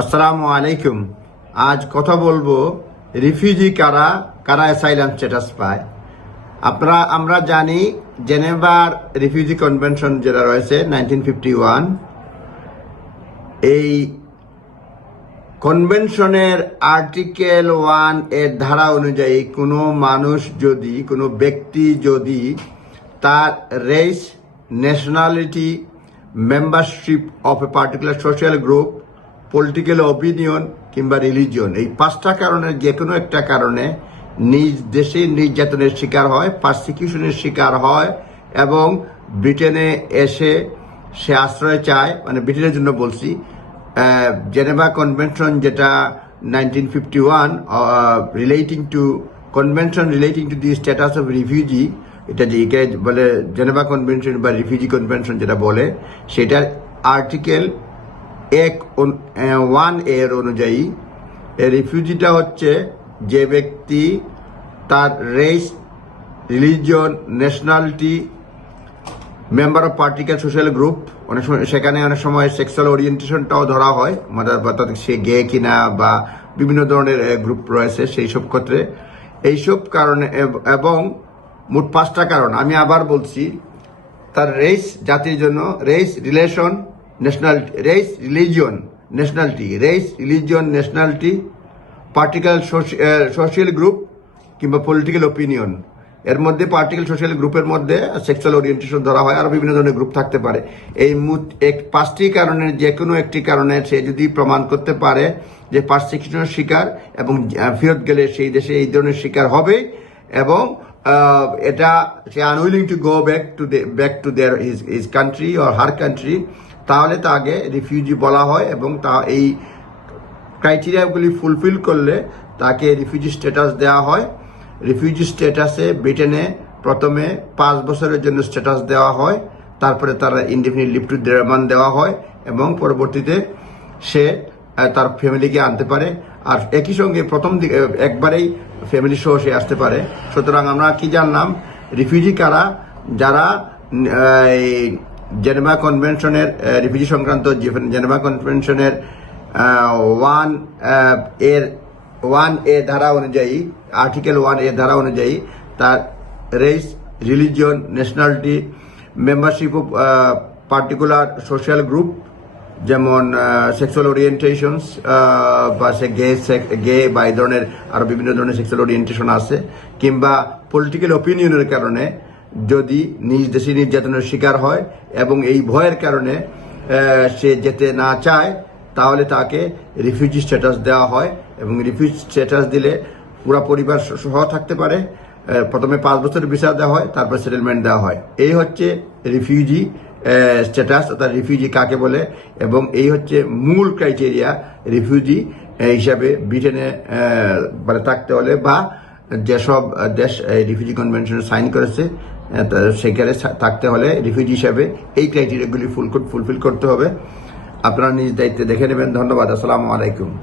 আসসালামু আলাইকুম। আজ কথা বলব রিফিউজি কারা কারা অ্যাসাইলাম স্ট্যাটাস পায়? আপনারা, আমরা জানি জেনেভার রিফিউজি কনভেনশন যেটা রয়েছে, নাইনটিন ফিফটি ওয়ান, এই কনভেনশনের আর্টিকেল ওয়ানের ধারা অনুযায়ী কোনো মানুষ যদি, কোনো ব্যক্তি যদি তার race nationality membership of a particular social group political opinion কিংবা রিলিজিয়ন এই পাঁচটা কারণের যে কোনো একটা কারণে নিজ দেশে নির্যাতনের শিকার হয় পারসিকিউশনের শিকার হয় এবং ব্রিটেনে এসে সে আশ্রয় চায়। মানে ব্রিটেনের জন্য বলছি জেনেভা কনভেনশন যেটা nineteen fifty one relating to convention relating to the status of refugee এটা যে বলে জেনেভা কনভেনশন বা রিফিউজি কনভেনশন যেটা বলে, সেটার আর্টিকেল এক ওয়ানের অনুযায়ী রিফিউজিটা হচ্ছে যে ব্যক্তি তার race religion nationality member of particular social group অনেক সময় সেখানে অনেক সময় সেক্সুয়াল ওরিয়েন্টেশনটাও ধরা হয় মানে তাদের সে গে কিনা বা বিভিন্ন ধরনের গ্রুপ রয়েছে সেই সব ক্ষেত্রে। এইসব কারণে এবং মোট পাঁচটা কারণ। আমি আবার বলছি, তার রেস জাতির জন্য race relation nationality race religion nationality race religion nationality particular social group কিংবা পলিটিক্যাল ওপিনিয়ন এর মধ্যে পার্টিকুলার সোশ্যাল গ্রুপের মধ্যে সেক্সুয়াল ওরিয়েন্টেশন ধরা হয় আরও বিভিন্ন ধরনের গ্রুপ থাকতে পারে। এই এক, পাঁচটি কারণের যে কোনো একটি কারণে সে যদি প্রমাণ করতে পারে যে পার্সিকিউশনের শিকার এবং ফেরত গেলে সেই দেশে এই ধরনের শিকার হবে এবং এটা, সে unwilling to go back to back to their his his country or her country তাহলে তাকে রিফিউজি বলা হয় এবং তা এই ক্রাইটেরিয়াগুলি ফুলফিল করলে তাকে রিফিউজি স্ট্যাটাস দেওয়া হয়। রিফিউজি স্ট্যাটাসে ব্রিটেনে প্রথমে পাঁচ বছরের জন্য স্ট্যাটাস দেওয়া হয়, তারপরে তার ইনডিফিনিট লিভ টু মান দেওয়া হয় এবং পরবর্তীতে সে তার ফ্যামিলিকে আনতে পারে। আর একই সঙ্গে প্রথম দিকে একবারেই ফ্যামিলি সহ সে আসতে পারে। সুতরাং আমরা কি জানলাম রিফিউজি কারা, যারা জেনেভা কনভেনশনের রিফিউজি সংক্রান্ত জেনেভা কনভেনশনের ওয়ানের ওয়ান এ ধারা অনুযায়ী আর্টিকেল ওয়ান এ ধারা অনুযায়ী তার race religion nationality membership of particular social group যেমন সেক্সুয়াল ওরিয়েন্টেশনস বা সে গে গে বা এই ধরনের আরও বিভিন্ন ধরনের সেক্সুয়াল ওরিয়েন্টেশন আছে, কিংবা পলিটিক্যাল ওপিনিয়নের কারণে যদি নিজ দেশে নির্যাতনের শিকার হয় এবং এই ভয়ের কারণে সে যেতে না চায়, তাহলে তাকে রিফিউজি স্ট্যাটাস দেওয়া হয় এবং রিফিউজি স্ট্যাটাস দিলে পুরো পরিবার সহ থাকতে পারে। প্রথমে পাঁচ বছরের ভিসা দেওয়া হয়, তারপর সেটেলমেন্ট দেওয়া হয়। এই হচ্ছে রিফিউজি স্ট্যাটাস অর্থাৎ রিফিউজি কাকে বলে? এবং এই হচ্ছে মূল ক্রাইটেরিয়া রিফিউজি হিসাবে ব্রিটেনে মানে থাকতে হলে বা যেসব দেশ রিফিউজি কনভেনশনে সাইন করেছে সেখানে থা- থাকতে হলে রিফিউজি হিসাবে এই ক্রাইটেরিয়াগুলি ফুল ফুলফিল করতে হবে। আপনারা নিজ দায়িত্বে দেখে নেবেন। ধন্যবাদ। আসসালামু আলাইকুম।